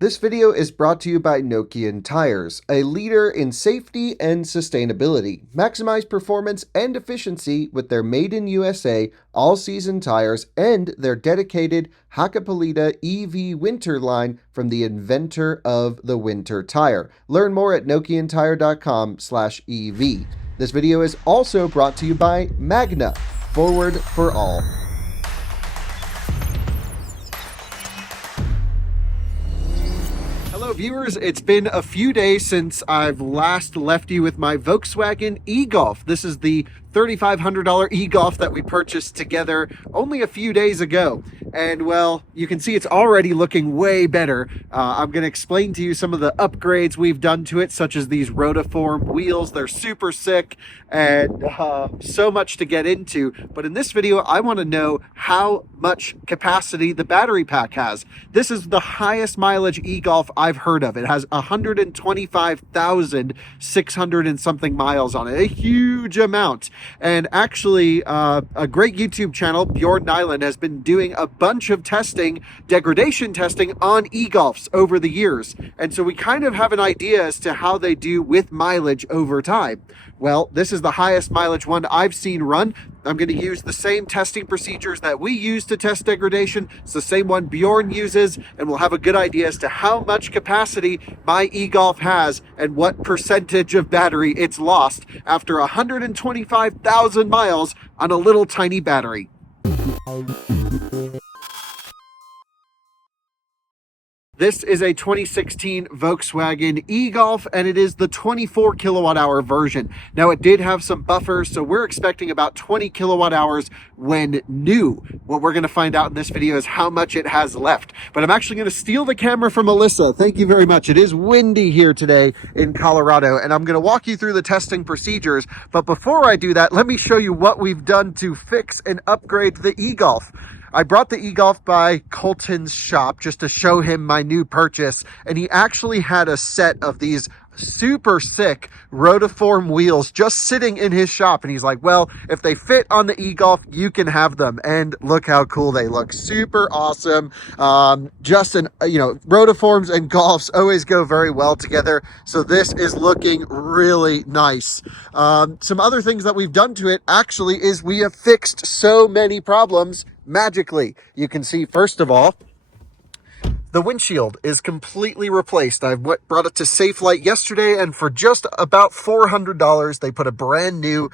This video is brought to you by Nokian Tires, a leader in safety and sustainability. Maximize performance and efficiency with their made in USA all-season tires and their dedicated Hakkapeliitta EV winter line from the inventor of the winter tire. Learn more at nokiantire.com/EV. This video is also brought to you by Magna, Forward for All. Hello viewers, it's been a few days since I've last left you with my Volkswagen e-Golf. This is the $3,500 e-Golf that we purchased together only a few days ago. And well, you can see it's already looking way better. I'm going to explain to you some of the upgrades we've done to it, such as these rotiform wheels. They're super sick and so much to get into. But in this video, I want to know how much capacity the battery pack has. This is the highest mileage e-Golf I've heard of. It has 125,600 and something miles on it, a huge amount. And actually, a great YouTube channel, Bjorn Nyland, has been doing a bunch of testing, degradation testing on e-Golfs over the years. And so we kind of have an idea as to how they do with mileage over time. Well, this is the highest mileage one I've seen run. I'm going to use the same testing procedures that we use to test degradation. It's the same one Bjorn uses, and we'll have a good idea as to how much capacity my e-Golf has and what percentage of battery it's lost after 125,000 miles on a little tiny battery. This is a 2016 Volkswagen e-Golf, and it is the 24 kilowatt hour version. Now, it did have some buffers, so we're expecting about 20 kilowatt hours when new. What we're going to find out in this video is how much it has left. But I'm actually going to steal the camera from Alyssa. Thank you very much. It is windy here today in Colorado, and I'm going to walk you through the testing procedures. But before I do that, let me show you what we've done to fix and upgrade the e-Golf. I brought the e-Golf by Colton's shop just to show him my new purchase, and he actually had a set of these super sick rotiform wheels just sitting in his shop, and he's like, well, if they fit on the e-Golf, you can have them. And look how cool they look. Super awesome. Rotiforms and Golfs always go very well together, so this is looking really nice. Some other things that we've done to it actually is we have fixed so many problems magically. You can see, first of all, the windshield is completely replaced. I brought it to Safe Light yesterday, and for just about $400, they put a brand new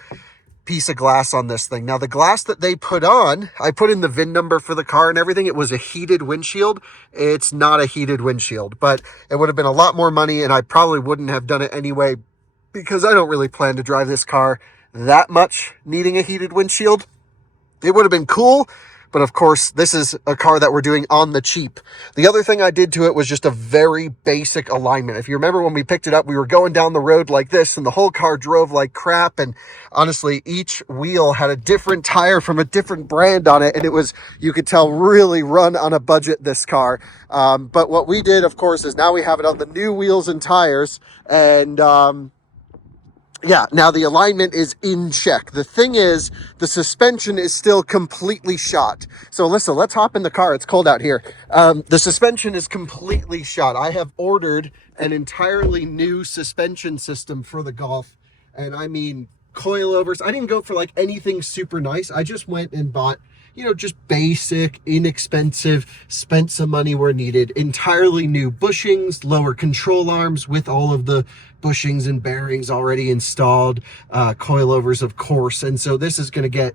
piece of glass on this thing. Now, the glass that they put on, I put in the VIN number for the car and everything. It was a heated windshield. It's not a heated windshield, but it would have been a lot more money, and I probably wouldn't have done it anyway because I don't really plan to drive this car that much needing a heated windshield. It would have been cool, but of course, this is a car that we're doing on the cheap. The other thing I did to it was just a very basic alignment. If you remember when we picked it up, we were going down the road like this, and the whole car drove like crap. And honestly, each wheel had a different tire from a different brand on it. And it was, you could tell, really run on a budget, this car. But what we did, of course, is now we have it on the new wheels and tires. And yeah, now the alignment is in check. The thing is, the suspension is still completely shot. So Alyssa, let's hop in the car. It's cold out here. The suspension is completely shot. I have ordered an entirely new suspension system for the Golf. And I mean, coilovers. I didn't go for like anything super nice. I just went and bought, just basic, inexpensive, spent some money where needed, entirely new bushings, lower control arms with all of the bushings and bearings already installed, coilovers, of course. And so this is going to get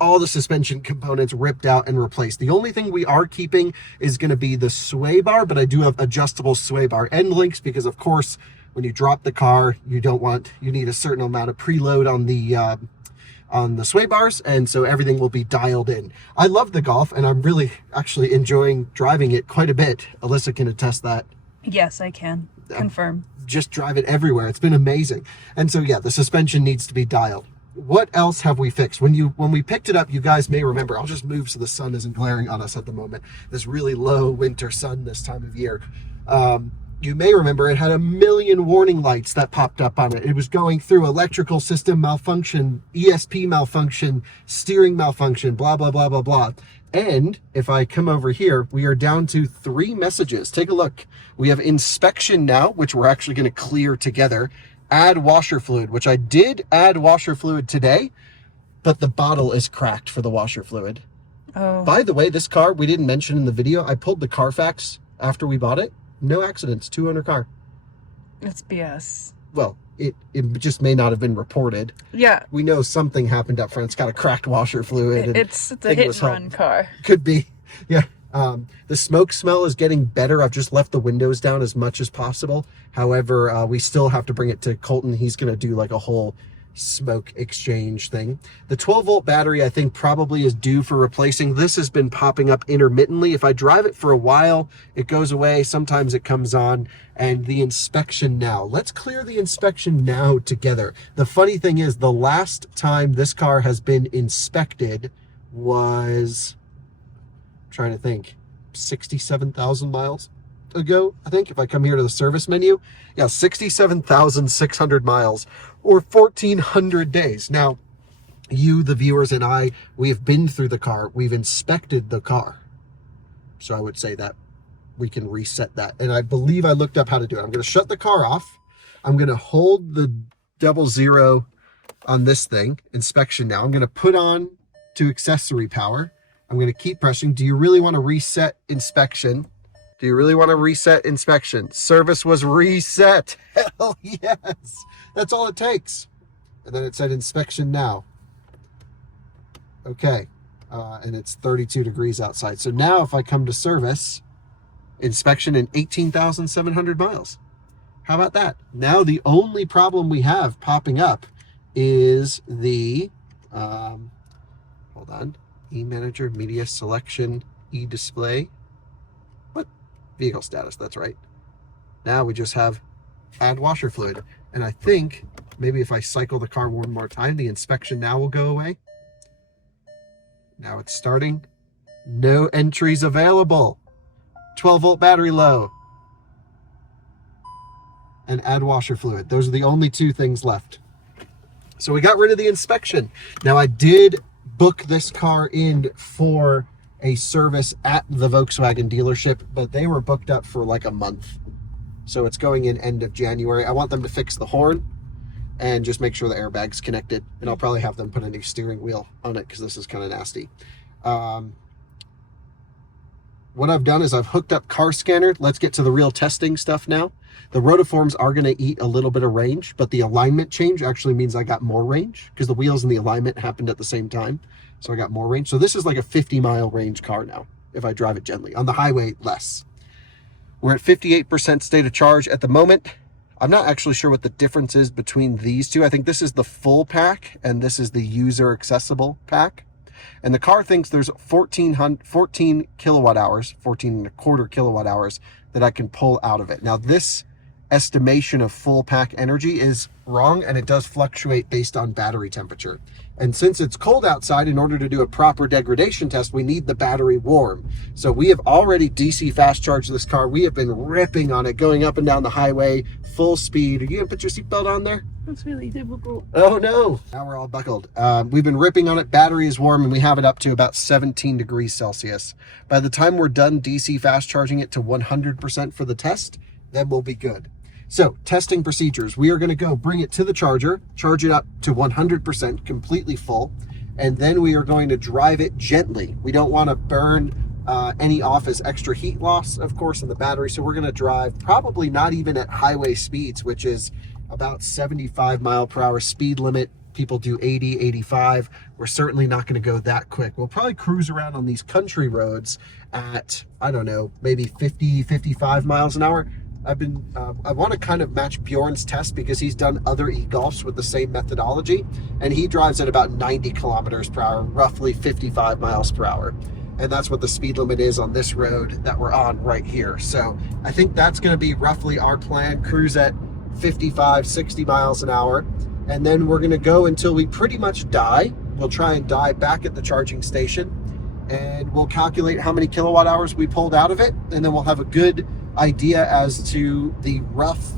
all the suspension components ripped out and replaced. The only thing we are keeping is going to be the sway bar, but I do have adjustable sway bar end links because, of course, when you drop the car, you need a certain amount of preload on the sway bars, and so everything will be dialed in. I love the Golf, and I'm really actually enjoying driving it quite a bit. Alyssa can attest that. Yes, I can confirm. Just drive it everywhere. It's been amazing. And so yeah, the suspension needs to be dialed. What else have we fixed? When we picked it up, you guys may remember, I'll just move so the sun isn't glaring on us at the moment. This really low winter sun this time of year. You may remember it had a million warning lights that popped up on it. It was going through electrical system malfunction, ESP malfunction, steering malfunction, blah, blah, blah, blah, blah. And if I come over here, we are down to 3 messages. Take a look. We have inspection now, which we're actually going to clear together. Add washer fluid, which I did add washer fluid today, but the bottle is cracked for the washer fluid. Oh. By the way, this car, we didn't mention in the video, I pulled the Carfax after we bought it. No accidents, 2-owner car. It's BS. Well, it just may not have been reported. Yeah. We know something happened up front. It's got a cracked washer fluid. And It's a hit and run car. Could be. Yeah. The smoke smell is getting better. I've just left the windows down as much as possible. However, we still have to bring it to Colton. He's going to do like a whole smoke exchange thing. The 12-volt battery, I think, probably is due for replacing. This has been popping up intermittently. If I drive it for a while, it goes away. Sometimes it comes on. And the inspection now. Let's clear the inspection now together. The funny thing is, the last time this car has been inspected was, I'm trying to think, 67,000 miles ago, I think, if I come here to the service menu. Yeah, 67,600 miles, or 1,400 days. Now, you, the viewers, and I, we have been through the car. We've inspected the car. So I would say that we can reset that. And I believe I looked up how to do it. I'm going to shut the car off. I'm going to hold the 00 on this thing, inspection now. I'm going to put on to accessory power. I'm going to keep pressing. Do you really want to reset inspection? Do you really want to reset inspection? Service was reset. Hell yes. That's all it takes. And then it said inspection now. Okay. And it's 32 degrees outside. So now if I come to service, inspection in 18,700 miles. How about that? Now the only problem we have popping up is the, hold on, e-manager, media selection, e-display. What? Vehicle status, that's right. Now we just have add washer fluid. And I think maybe if I cycle the car one more time, the inspection now will go away. Now it's starting. No entries available. 12-volt battery low. And add washer fluid. Those are the only 2 things left. So we got rid of the inspection. Now I did book this car in for a service at the Volkswagen dealership, but they were booked up for like a month. So it's going in end of January. I want them to fix the horn and just make sure the airbag's connected. And I'll probably have them put a new steering wheel on it because this is kind of nasty. What I've done is I've hooked up car scanner. Let's get to the real testing stuff now. The rotiforms are going to eat a little bit of range, but the alignment change actually means I got more range because the wheels and the alignment happened at the same time. So I got more range. So this is like a 50-mile range car now if I drive it gently. On the highway, less. We're at 58% state of charge at the moment. I'm not actually sure what the difference is between these two. I think this is the full pack and this is the user accessible pack. And the car thinks there's 14 kilowatt hours, 14 and a quarter kilowatt hours that I can pull out of it. Now this estimation of full pack energy is wrong, and it does fluctuate based on battery temperature. And since it's cold outside, in order to do a proper degradation test, we need the battery warm. So we have already DC fast charged this car. We have been ripping on it, going up and down the highway, full speed. Are you gonna put your seatbelt on there? That's really difficult. Oh no, now we're all buckled. We've been ripping on it, battery is warm, and we have it up to about 17 degrees Celsius. By the time we're done DC fast charging it to 100% for the test, then we'll be good. So, testing procedures. We are going to go bring it to the charger, charge it up to 100%, completely full, and then we are going to drive it gently. We don't want to burn any off as extra heat loss, of course, in the battery, so we're going to drive probably not even at highway speeds, which is about 75 mile per hour speed limit. People do 80, 85. We're certainly not going to go that quick. We'll probably cruise around on these country roads at, I don't know, maybe 50, 55 miles an hour. I want to kind of match Bjorn's test because he's done other e-Golfs with the same methodology, and he drives at about 90 kilometers per hour, roughly 55 miles per hour. And that's what the speed limit is on this road that we're on right here. So I think that's going to be roughly our plan, cruise at 55, 60 miles an hour. And then we're going to go until we pretty much die. We'll try and die back at the charging station, and we'll calculate how many kilowatt hours we pulled out of it. And then we'll have a good idea as to the rough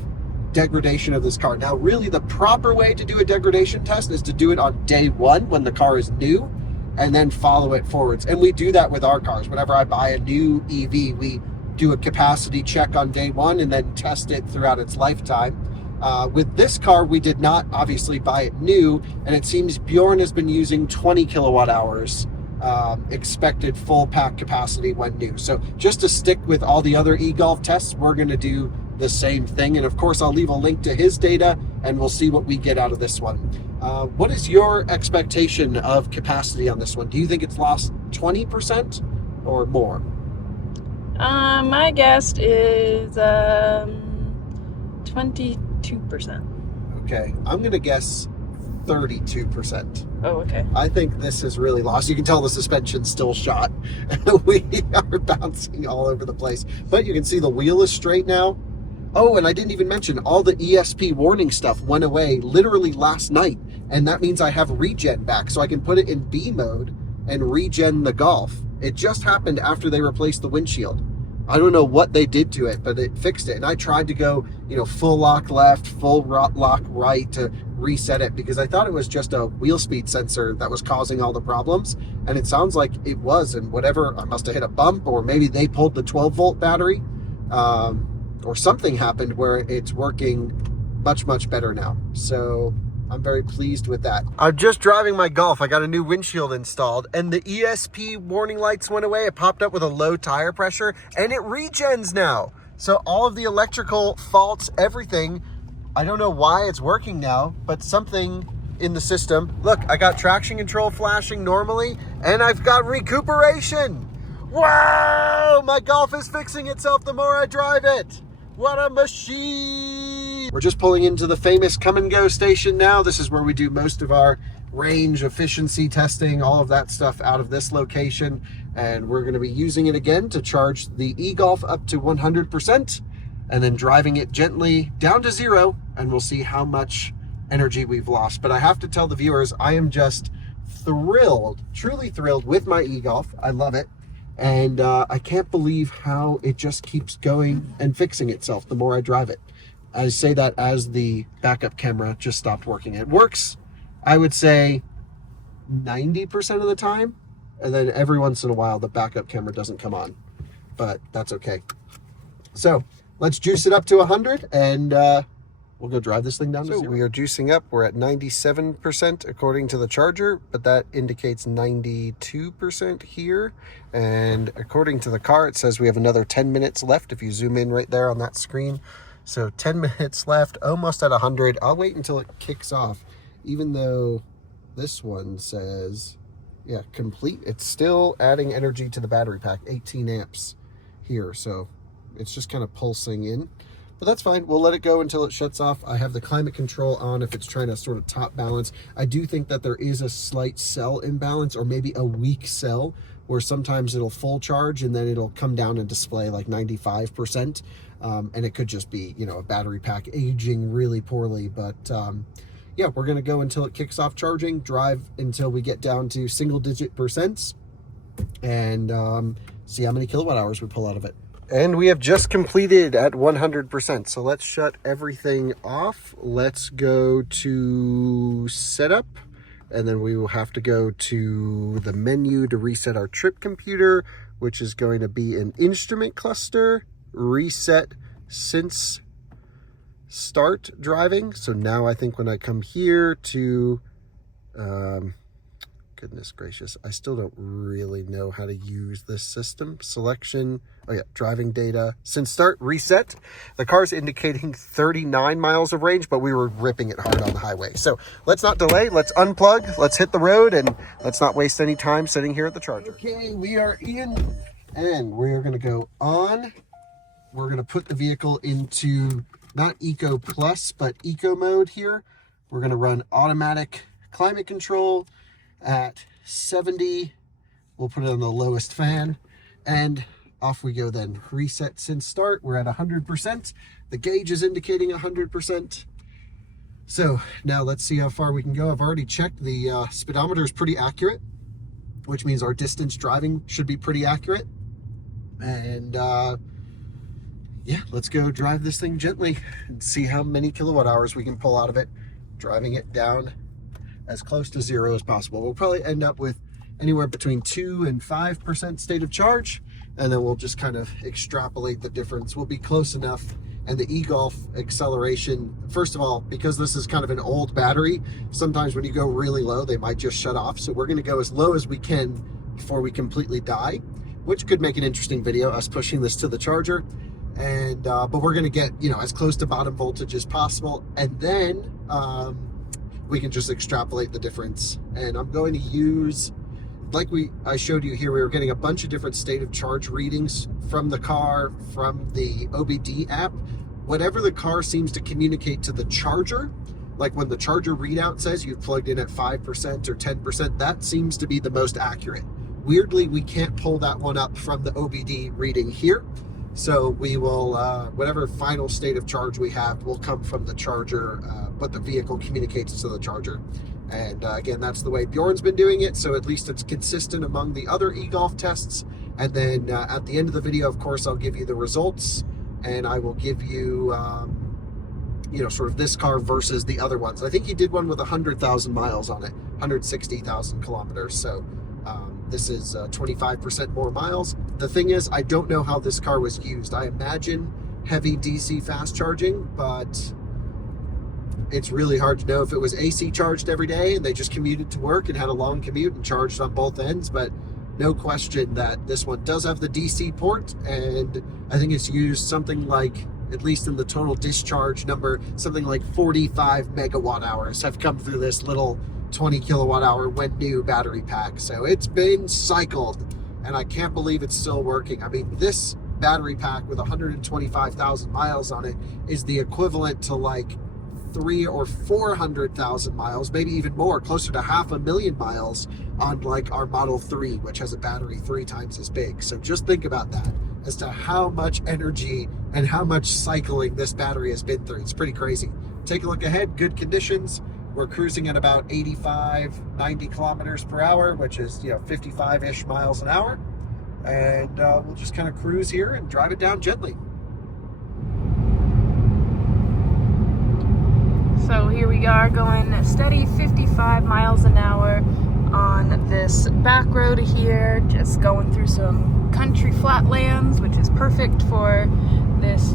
degradation of this car. Now, really, the proper way to do a degradation test is to do it on day one when the car is new, and then follow it forwards. And we do that with our cars. Whenever I buy a new EV, we do a capacity check on day one and then test it throughout its lifetime. With this car, we did not obviously buy it new, and it seems Bjorn has been using 20 kilowatt hours expected full pack capacity when new. So just to stick with all the other e-Golf tests, we're going to do the same thing. And of course, I'll leave a link to his data, and we'll see what we get out of this one. What is your expectation of capacity on this one? Do you think it's lost 20% or more? My guess is 22%. Okay, I'm going to guess 32%. Oh, okay. I think this is really lost. You can tell the suspension's still shot. We are bouncing all over the place. But you can see the wheel is straight now. Oh, and I didn't even mention all the ESP warning stuff went away literally last night. And that means I have regen back. So I can put it in B mode and regen the Golf. It just happened after they replaced the windshield. I don't know what they did to it, but it fixed it. And I tried to go, full lock left, full lock right to reset it, because I thought it was just a wheel speed sensor that was causing all the problems. And it sounds like it was. And whatever, I must have hit a bump, or maybe they pulled the 12-volt battery, or something happened where it's working much, much better now. So I'm very pleased with that. I'm just driving my Golf. I got a new windshield installed, and the ESP warning lights went away. It popped up with a low tire pressure, and it regens now. So all of the electrical faults, everything, I don't know why it's working now, but something in the system. Look, I got traction control flashing normally, and I've got recuperation. Wow, my Golf is fixing itself the more I drive it. What a machine. We're just pulling into the famous Come and Go station now. This is where we do most of our range efficiency testing, all of that stuff out of this location. And we're going to be using it again to charge the e-Golf up to 100% and then driving it gently down to 0. And we'll see how much energy we've lost. But I have to tell the viewers, I am just thrilled, truly thrilled with my e-Golf. I love it. And I can't believe how it just keeps going and fixing itself the more I drive it. I say that as the backup camera just stopped working. It works, I would say, 90% of the time. And then every once in a while, the backup camera doesn't come on. But that's okay. So let's juice it up to 100, and we'll go drive this thing down to 0. We are juicing up. We're at 97% according to the charger, but that indicates 92% here. And according to the car, it says we have another 10 minutes left if you zoom in right there on that screen. So 10 minutes left, almost at 100. I'll wait until it kicks off, even though this one says, yeah, complete. It's still adding energy to the battery pack, 18 amps here. So it's just kind of pulsing in. But that's fine. We'll let it go until it shuts off. I have the climate control on if it's trying to sort of top balance. I do think that there is a slight cell imbalance, or maybe a weak cell, where sometimes it'll full charge and then it'll come down and display like 95%. And it could just be, a battery pack aging really poorly. But yeah, we're going to go until it kicks off charging, drive until we get down to single-digit percents, and see how many kilowatt hours we pull out of it. And we have just completed at 100%. So let's shut everything off. Let's go to setup. And then we will have to go to the menu to reset our trip computer, which is going to be an instrument cluster, reset since start driving. So now I think when I come here to, goodness gracious, I still don't really know how to use this system. Selection, oh yeah, driving data, since start, reset. The car's indicating 39 miles of range, but we were ripping it hard on the highway. So let's not delay, let's unplug, let's hit the road, and let's not waste any time sitting here at the charger. Okay, we are in, and we're gonna go on. We're gonna put the vehicle into not Eco Plus, but Eco mode here. We're gonna run automatic climate control at 70. We'll put it on the lowest fan, and off we go then. Reset since start. We're at 100%. The gauge is indicating 100%. So now let's see how far we can go. I've already checked. The speedometer is pretty accurate, which means our distance driving should be pretty accurate. And yeah, let's go drive this thing gently and see how many kilowatt hours we can pull out of it, driving it down as close to zero as possible. We'll probably end up with anywhere between 2 and 5% state of charge, and then we'll just kind of extrapolate the difference. We'll be close enough. And the e-Golf acceleration, first of all, because this is kind of an old battery, sometimes when you go really low, they might just shut off. So we're going to go as low as we can before we completely die, which could make an interesting video, us pushing this to the charger. And but we're going to get, you know, as close to bottom voltage as possible, and then we can just extrapolate the difference. And I'm going to use, like I showed you here, we were getting a bunch of different state of charge readings from the car, from the OBD app. Whatever the car seems to communicate to the charger, like when the charger readout says you've plugged in at 5% or 10%, that seems to be the most accurate. Weirdly, we can't pull that one up from the OBD reading here. So we will, whatever final state of charge we have will come from the charger, but the vehicle communicates to the charger. And again, that's the way Bjorn's been doing it, so at least it's consistent among the other e-Golf tests. And then at the end of the video, of course, I'll give you the results, and I will give you, you know, sort of this car versus the other ones. I think he did one with 100,000 miles on it, 160,000 kilometers. So this is 25% more miles. The thing is, I don't know how this car was used. I imagine heavy DC fast charging, but it's really hard to know if it was AC charged every day and they just commuted to work and had a long commute and charged on both ends. But no question that this one does have the DC port, and I think it's used something like, at least in the total discharge number, something like 45 megawatt hours have come through this little 20 kilowatt hour when new battery pack. So it's been cycled, and I can't believe it's still working. I mean, this battery pack with 125,000 miles on it is the equivalent to like 300,000 or 400,000 miles, maybe even more, closer to 500,000 miles on like our Model 3, which has a battery 3 times as big. So just think about that as to how much energy and how much cycling this battery has been through. It's pretty crazy. Take a look ahead, good conditions. We're cruising at about 85, 90 kilometers per hour, which is, you know, 55-ish miles an hour. And we'll just kind of cruise here and drive it down gently. So here we are going steady 55 miles an hour on this back road here, just going through some country flatlands, which is perfect for this,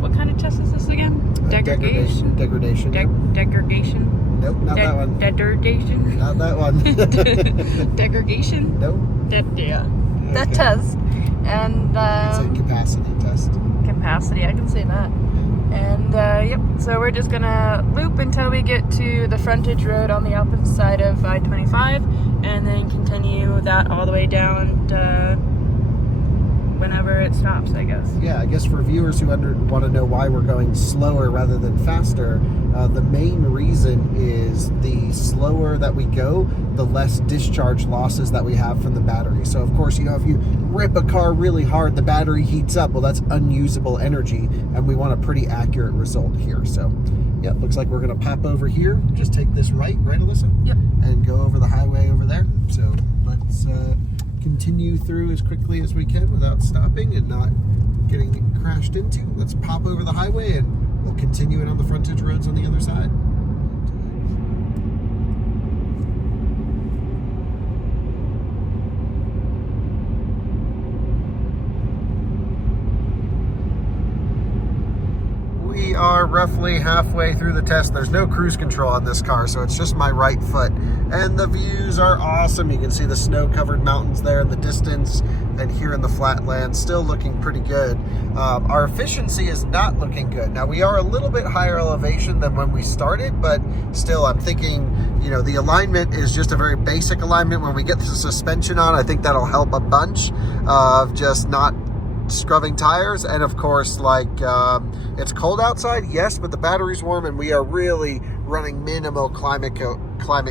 what kind of test is this again? Degradation? Degradation. Degradation? Nope, not that one. Degradation? Not that one. Degradation? Nope. Yeah. Okay. That test. And, it's a capacity test. Capacity, I can say that. And yep, so we're just gonna loop until we get to the frontage road on the opposite side of I-25, and then continue that all the way down to whenever it stops, I guess. Yeah, I guess for viewers who want to know why we're going slower rather than faster, the main reason is the slower that we go, the less discharge losses that we have from the battery. So of course, you know, if you rip a car really hard, the battery heats up. Well, that's unusable energy, and we want a pretty accurate result here. So yeah, looks like we're gonna pop over here. Just take this right, Alyssa? Yep. And go over the highway over there. So let's continue through as quickly as we can without stopping and not getting crashed into. Let's pop over the highway and we'll continue it on the frontage roads on the other side. We are roughly halfway through the test. There's no cruise control on this car, so it's just my right foot. And the views are awesome. You can see the snow-covered mountains there in the distance, and here in the flatlands, still looking pretty good. Our efficiency is not looking good. Now, we are a little bit higher elevation than when we started, but still, I'm thinking, you know, the alignment is just a very basic alignment. When we get the suspension on, I think that'll help a bunch of just not scrubbing tires. And of course, like, it's cold outside, yes, but the battery's warm, and we are really running minimal climate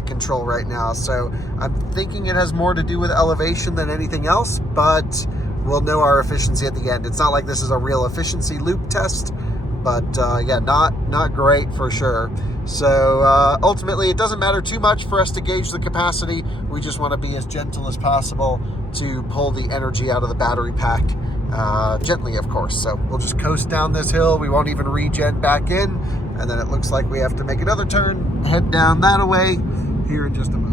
control right now. So I'm thinking it has more to do with elevation than anything else, but we'll know our efficiency at the end. It's not like this is a real efficiency loop test, but yeah, not great for sure. So ultimately, it doesn't matter too much for us to gauge the capacity. We just want to be as gentle as possible to pull the energy out of the battery pack gently, of course. So we'll just coast down this hill. We won't even regen back in. And then it looks like we have to make another turn, head down that way here in just a moment.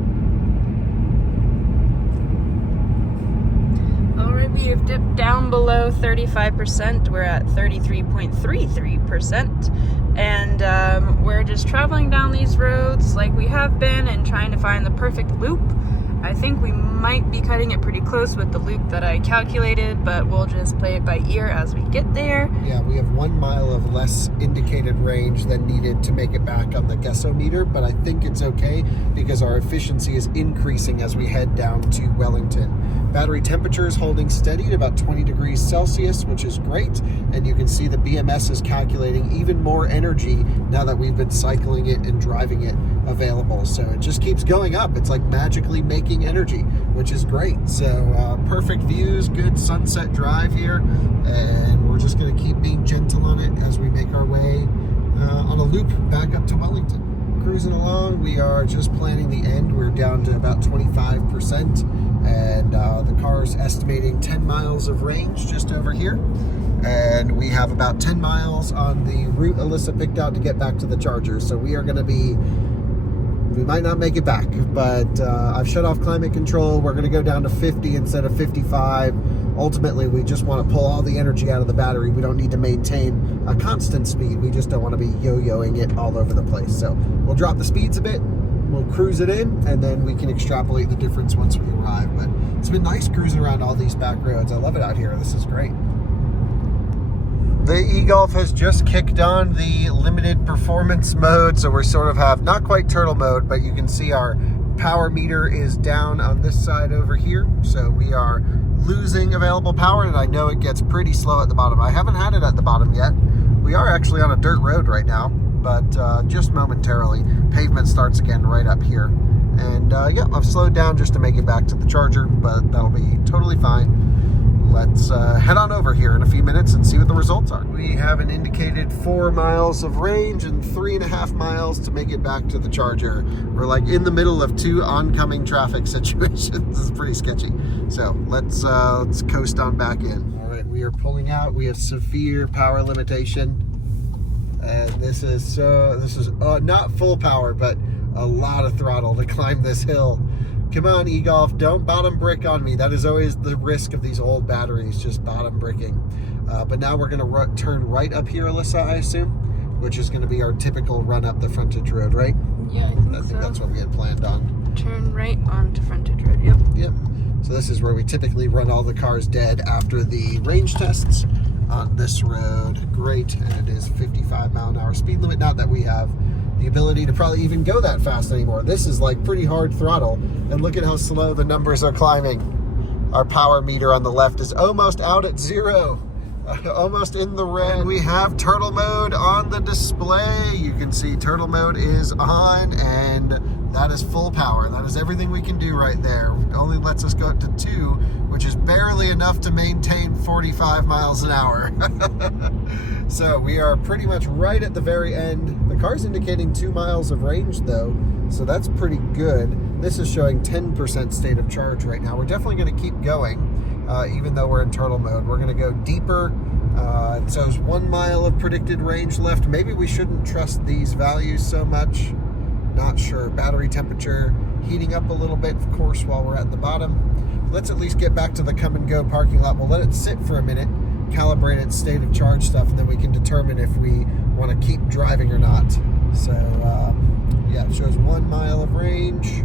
All right, we have dipped down below 35%. We're at 33.33%. And we're just traveling down these roads like we have been and trying to find the perfect loop. I think we might be cutting it pretty close with the loop that I calculated, but we'll just play it by ear as we get there. Yeah, we have 1 mile of less indicated range than needed to make it back on the guessometer, but I think it's okay because our efficiency is increasing as we head down to Wellington. Battery temperature is holding steady at about 20 degrees Celsius, which is great, and you can see the BMS is calculating even more energy now that we've been cycling it and driving it available. So it just keeps going up. It's like magically making energy, which is great. So perfect views, good sunset drive here, and we're just going to keep being gentle on it as we make our way on a loop back up to Wellington. Cruising along, we are just planning the end. We're down to about 25%, and the car's estimating 10 miles of range just over here. And we have about 10 miles on the route Alyssa picked out to get back to the charger. So we are going to be, we might not make it back, but I've shut off climate control. We're going to go down to 50 instead of 55. Ultimately, we just want to pull all the energy out of the battery. We don't need to maintain a constant speed. We just don't want to be yo-yoing it all over the place. So we'll drop the speeds a bit. We'll cruise it in, and then we can extrapolate the difference once we arrive. But it's been nice cruising around all these back roads. I love it out here. This is great. The e-Golf has just kicked on the limited performance mode, so we sort of have not quite turtle mode, but you can see our power meter is down on this side over here. So we are losing available power, and I know it gets pretty slow at the bottom. I haven't had it at the bottom yet. We are actually on a dirt road right now, but just momentarily. Pavement starts again right up here. And yeah, I've slowed down just to make it back to the charger, but that'll be totally fine. Let's head on over here in a few minutes and see what the results are. We have an indicated 4 miles of range and 3.5 miles to make it back to the charger. We're like in the middle of 2 oncoming traffic situations. This is pretty sketchy. So let's coast on back in. All right, we are pulling out. We have severe power limitation, and this is not full power, but a lot of throttle to climb this hill. Come on, e-Golf, don't bottom brick on me. That is always the risk of these old batteries, just bottom bricking. But now we're going to turn right up here, Alyssa, I assume, which is going to be our typical run up the frontage road, right? Yeah, I think that's what we had planned on. Turn right onto frontage road, yep. Yep. So this is where we typically run all the cars dead after the range tests on this road. Great, and it is 55 mile an hour speed limit. Not that we have the ability to probably even go that fast anymore. This is like pretty hard throttle, and look at how slow the numbers are climbing. Our power meter on the left is almost out at 0, almost in the red. And we have turtle mode on the display. You can see turtle mode is on, and that is full power. That is everything we can do right there. It only lets us go up to 2, which is barely enough to maintain 45 miles an hour. So we are pretty much right at the very end. The car's indicating 2 miles of range though, so that's pretty good. This is showing 10% state of charge right now. We're definitely going to keep going, even though we're in turtle mode. We're going to go deeper. It says 1 mile of predicted range left. Maybe we shouldn't trust these values so much. Not sure. Battery temperature heating up a little bit, of course, while we're at the bottom. Let's at least get back to the come and go parking lot. We'll let it sit for a minute, calibrate its state of charge stuff, and then we can determine if we want to keep driving or not. So yeah, it shows 1 mile of range,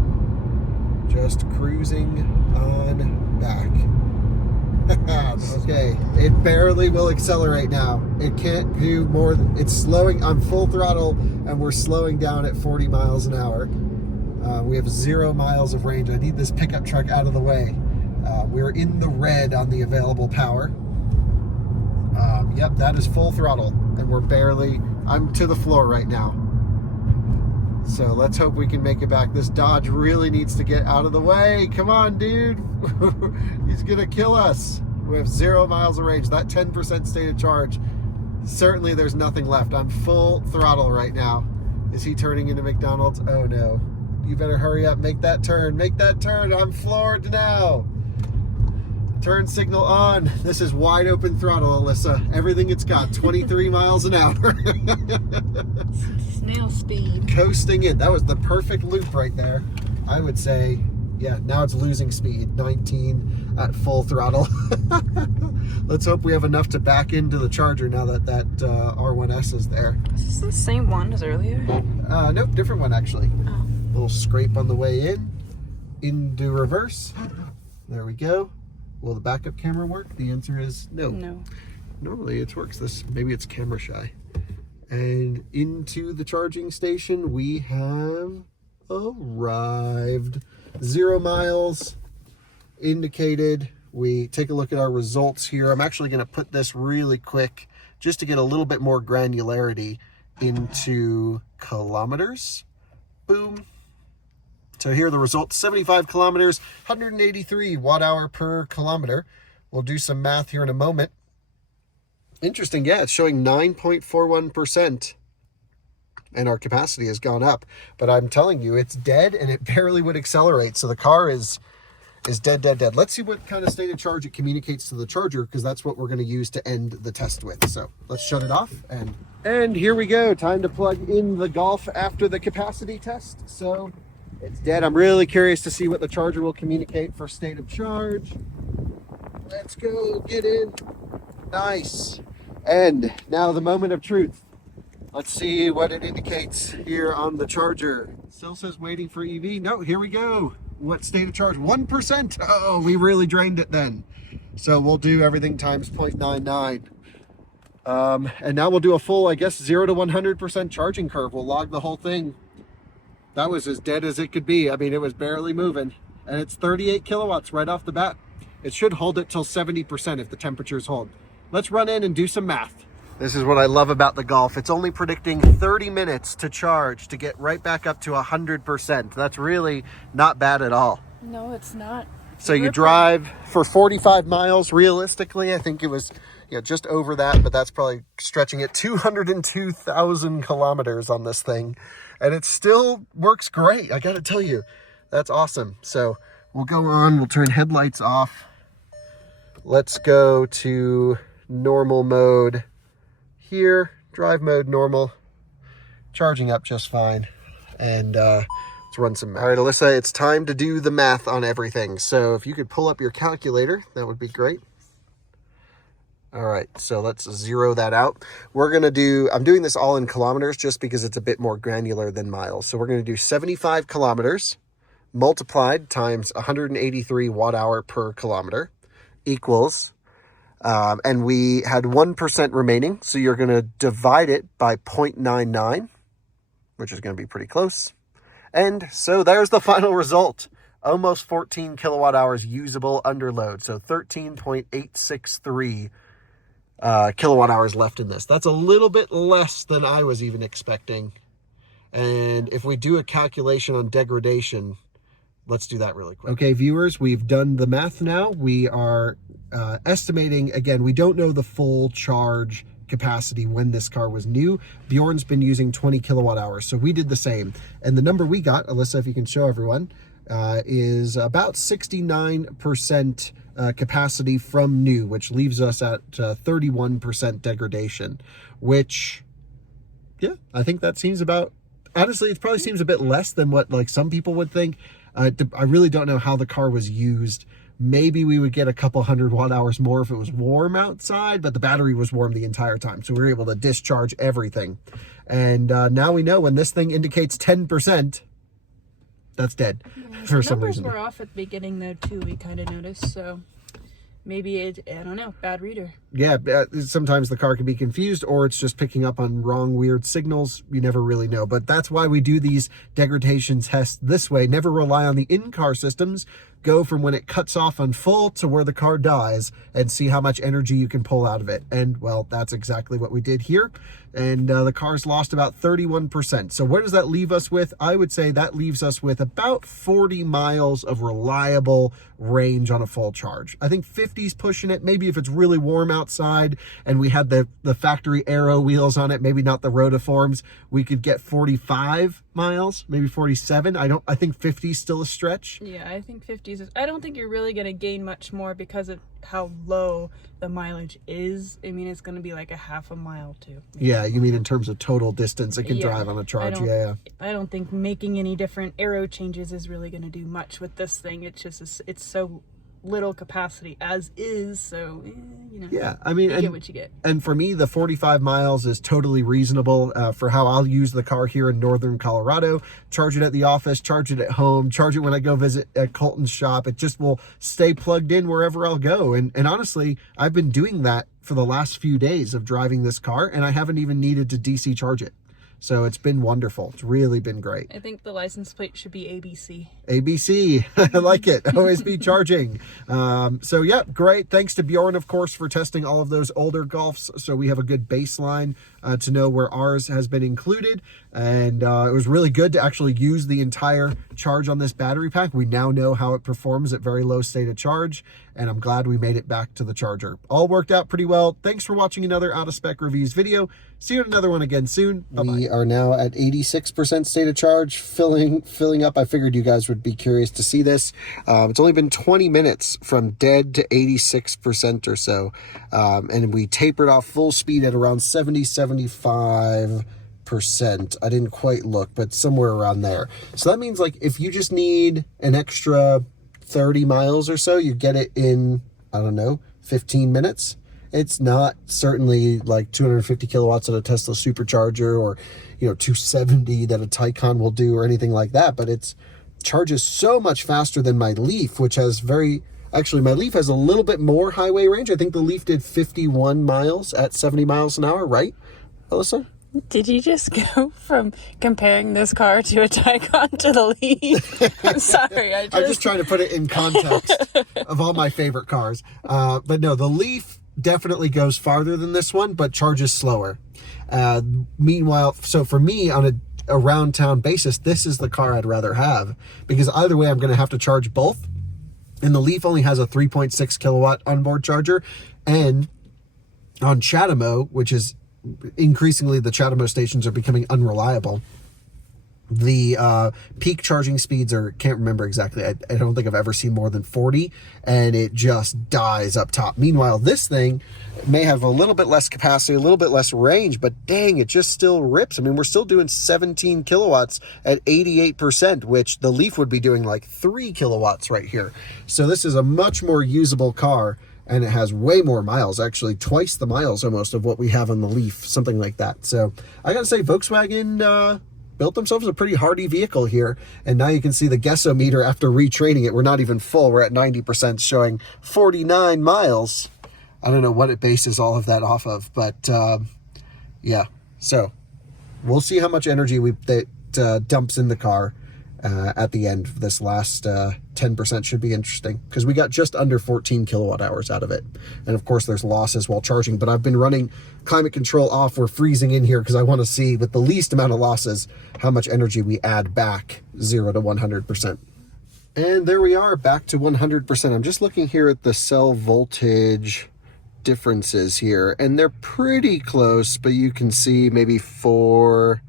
just cruising on back. Okay, it barely will accelerate now. It can't do more than, it's slowing on full throttle, and we're slowing down at 40 miles an hour. We have 0 miles of range. I need this pickup truck out of the way. We're in the red on the available power. Yep, that is full throttle, and we're barely, I'm to the floor right now. So let's hope we can make it back. This Dodge really needs to get out of the way. Come on, dude. He's gonna kill us. We have 0 miles of range. That 10% state of charge, certainly there's nothing left. I'm full throttle right now. Is he turning into McDonald's? Oh no. You better hurry up, make that turn. Make that turn. I'm floored now. Turn signal on. This is wide open throttle, Alyssa. Everything it's got, 23 miles an hour. Snail speed. Coasting in. That was the perfect loop right there. I would say, yeah, now it's losing speed. 19 at full throttle. Let's hope we have enough to back into the Charger now that R1S is there. Is this the same one as earlier? Nope, different one actually. Oh. Little scrape on the way in. Into reverse. There we go. Will the backup camera work? The answer is no. No. Normally it works this. Maybe it's camera shy. And into the charging station we have arrived. 0 miles indicated. We take a look at our results here. I'm actually going to put this really quick just to get a little bit more granularity into kilometers. Boom. So here are the results. 75 kilometers, 183 watt-hour per kilometer. We'll do some math here in a moment. Interesting, yeah, it's showing 9.41%. And our capacity has gone up. But I'm telling you, it's dead and it barely would accelerate. So the car is dead. Let's see what kind of state of charge it communicates to the Charger, because that's what we're going to use to end the test with. So let's shut it off. And here we go. Time to plug in the Golf after the capacity test. So it's dead. I'm really curious to see what the Charger will communicate for state of charge. Let's go. Get in. Nice. And now the moment of truth. Let's see what it indicates here on the Charger. Still says waiting for EV. No, here we go. What state of charge? 1%. Oh, we really drained it then. So we'll do everything times 0.99. And now we'll do a full, I guess, 0 to 100% charging curve. We'll log the whole thing. That was as dead as it could be. I mean, it was barely moving. And it's 38 kilowatts right off the bat. It should hold it till 70% if the temperatures hold. Let's run in and do some math. This is what I love about the Golf. It's only predicting 30 minutes to charge to get right back up to 100%. That's really not bad at all. No, it's not. So you drive for 45 miles. Realistically, I think it was just over that, but that's probably stretching it. 202,000 kilometers on this thing. And it still works great. I got to tell you, that's awesome. So we'll go on. We'll turn headlights off. Let's go to normal mode. Here, drive mode normal, charging up just fine, and let's run some math. All right, Alyssa, it's time to do the math on everything. So if you could pull up your calculator, that would be great. All right, so let's zero that out. I'm doing this all in kilometers just because it's a bit more granular than miles. So we're going to do 75 kilometers multiplied times 183 watt-hour per kilometer equals... and we had 1% remaining, so you're going to divide it by 0.99, which is going to be pretty close. And so there's the final result. Almost 14 kilowatt hours usable under load, so 13.863 kilowatt hours left in this. That's a little bit less than I was even expecting. And if we do a calculation on degradation, let's do that really quick. Okay, viewers, we've done the math now. We are estimating, again, we don't know the full charge capacity when this car was new. Bjorn's been using 20 kilowatt hours, so we did the same. And the number we got, Alyssa, if you can show everyone, is about 69% capacity from new, which leaves us at 31% degradation, which, yeah, I think that seems about, honestly, it probably seems a bit less than what like some people would think. I really don't know how the car was used. Maybe we would get a couple 100 watt hours more if it was warm outside, but the battery was warm the entire time. So we were able to discharge everything. And now we know when this thing indicates 10%, that's dead for some reason. The numbers were off at the beginning though too, we kind of noticed. So maybe I don't know, bad reader. Yeah, sometimes the car can be confused, or it's just picking up on wrong, weird signals. You never really know. But that's why we do these degradation tests this way. Never rely on the in-car systems. Go from when it cuts off on full to where the car dies and see how much energy you can pull out of it. And, well, that's exactly what we did here. And the car's lost about 31%. So what does that leave us with? I would say that leaves us with about 40 miles of reliable range on a full charge. I think 50's pushing it. Maybe if it's really warm outside and we had the factory aero wheels on it, maybe not the rotiforms, we could get 45 miles, maybe 47. I think 50's still a stretch. Yeah, I think 50 uses. I don't think you're really going to gain much more because of how low the mileage is. I mean, it's going to be like a half a mile too. Yeah, you mean in terms of total distance it can drive on a charge? I don't think making any different aero changes is really going to do much with this thing. It's just, it's so little capacity as is, so you know. Yeah, I mean, you get what you get. And for me, the 45 miles is totally reasonable for how I'll use the car here in northern Colorado. Charge it at the office, charge it at home, charge it when I go visit at Colton's shop. It just will stay plugged in wherever I'll go. And honestly, I've been doing that for the last few days of driving this car, and I haven't even needed to DC charge it. So it's been wonderful. It's really been great. I think the license plate should be ABC. ABC. I like it. Always be charging. So yeah, great. Thanks to Bjorn, of course, for testing all of those older Golfs. So we have a good baseline to know where ours has been included. And it was really good to actually use the entire charge on this battery pack. We now know how it performs at very low state of charge. And I'm glad we made it back to the charger. All worked out pretty well. Thanks for watching another Out of Spec Reviews video. See you in another one again soon. Bye-bye. We are now at 86% state of charge, filling up. I figured you guys would be curious to see this. It's only been 20 minutes from dead to 86% or so. And we tapered off full speed at around 75%. I didn't quite look, but somewhere around there. So that means like if you just need an extra 30 miles or so, you get it in, I don't know, 15 minutes. It's not certainly like 250 kilowatts at a Tesla supercharger or, 270 that a Taycan will do or anything like that. But it's charges so much faster than my Leaf, which has actually my Leaf has a little bit more highway range. I think the Leaf did 51 miles at 70 miles an hour, right, Alyssa? Did you just go from comparing this car to a Taycan to the Leaf? I'm sorry. I'm just trying to put it in context of all my favorite cars. But no, the Leaf definitely goes farther than this one, but charges slower. Meanwhile, so for me on a around town basis, this is the car I'd rather have, because either way I'm going to have to charge both. And the Leaf only has a 3.6 kilowatt onboard charger. And on CHAdeMO, which is increasingly the CHAdeMO stations are becoming unreliable, the peak charging speeds are, can't remember exactly, I don't think I've ever seen more than 40, and it just dies up top. Meanwhile, this thing may have a little bit less capacity, a little bit less range, but dang, it just still rips. I mean, we're still doing 17 kilowatts at 88%, which the Leaf would be doing like 3 kilowatts right here. So this is a much more usable car, and it has way more miles, actually twice the miles almost of what we have on the Leaf, something like that. So I gotta say, Volkswagen built themselves a pretty hardy vehicle here. And now you can see the Gesso-meter after retraining it. We're not even full. We're at 90%, showing 49 miles. I don't know what it bases all of that off of, but yeah. So we'll see how much energy that dumps in the car at the end. This last 10% should be interesting, because we got just under 14 kilowatt hours out of it. And of course there's losses while charging, but I've been running climate control off. We're freezing in here because I want to see, with the least amount of losses, how much energy we add back 0 to 100%. And there we are, back to 100%. I'm just looking here at the cell voltage differences here, and they're pretty close, but you can see maybe 4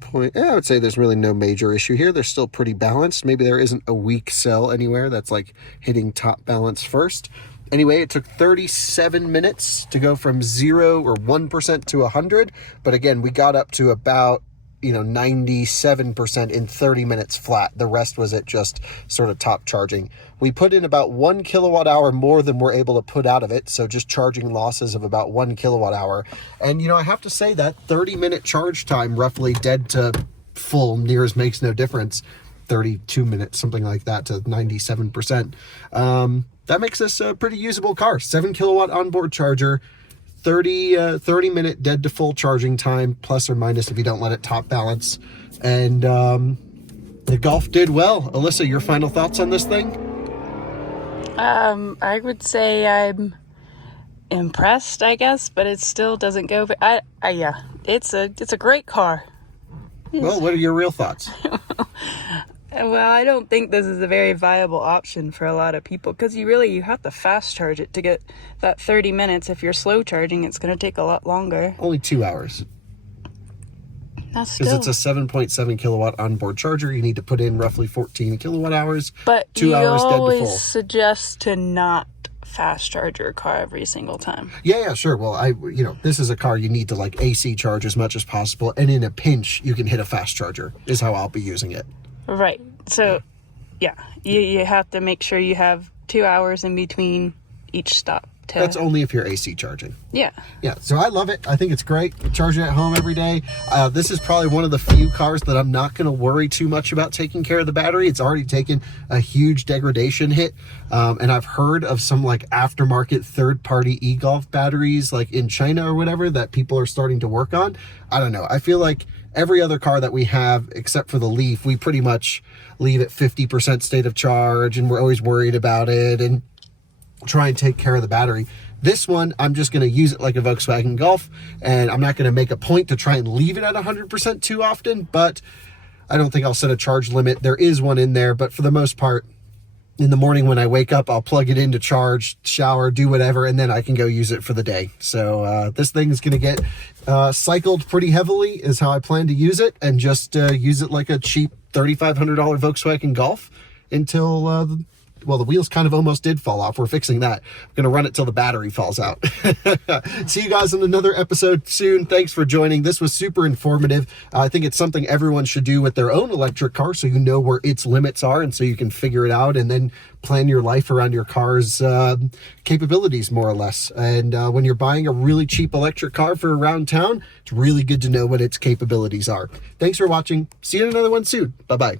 point, I would say there's really no major issue here. They're still pretty balanced. Maybe there isn't a weak cell anywhere that's like hitting top balance first. Anyway, it took 37 minutes to go from 0 or 1% to 100. But again, we got up to about 97% in 30 minutes flat. The rest was at just sort of top charging. We put in about 1 kilowatt hour more than we're able to put out of it. So just charging losses of about 1 kilowatt hour. And, I have to say that 30-minute charge time, roughly dead to full, nears makes no difference. 32 minutes, something like that, to 97%. That makes this a pretty usable car. 7 kilowatt onboard charger. 30-minute dead to full charging time, plus or minus if you don't let it top balance. And the Golf did well. Alyssa, your final thoughts on this thing? I would say I'm impressed, I guess, but it still doesn't go. Yeah, it's a great car. Well, what are your real thoughts? Well, I don't think this is a very viable option for a lot of people, because you have to fast charge it to get that 30 minutes. If you're slow charging, it's going to take a lot longer. Only 2 hours. That's because still... it's a 7.7 kilowatt onboard charger. You need to put in roughly 14 kilowatt hours. But 2 you hours dead to always full. suggest to not fast charge your car every single time. Yeah, sure. Well, this is a car you need to like AC charge as much as possible, and in a pinch, you can hit a fast charger. Is how I'll be using it. Right. So, yeah, you have to make sure you have 2 hours in between each stop. That's only if you're AC charging. Yeah. Yeah, so I love it. I think it's great. Charging at home every day. This is probably one of the few cars that I'm not going to worry too much about taking care of the battery. It's already taken a huge degradation hit. And I've heard of some like aftermarket third-party e-Golf batteries like in China or whatever that people are starting to work on. I don't know. I feel like every other car that we have, except for the Leaf, we pretty much leave at 50% state of charge, and we're always worried about it and try and take care of the battery. This one, I'm just going to use it like a Volkswagen Golf, and I'm not going to make a point to try and leave it at 100% too often, but I don't think I'll set a charge limit. There is one in there, but for the most part, in the morning when I wake up, I'll plug it in to charge, shower, do whatever, and then I can go use it for the day. So this thing is going to get cycled pretty heavily is how I plan to use it, and just use it like a cheap $3,500 Volkswagen Golf until well, the wheels kind of almost did fall off. We're fixing that. I'm going to run it till the battery falls out. See you guys in another episode soon. Thanks for joining. This was super informative. I think it's something everyone should do with their own electric car, so you know where its limits are, and so you can figure it out and then plan your life around your car's capabilities, more or less. And when you're buying a really cheap electric car for around town, it's really good to know what its capabilities are. Thanks for watching. See you in another one soon. Bye-bye.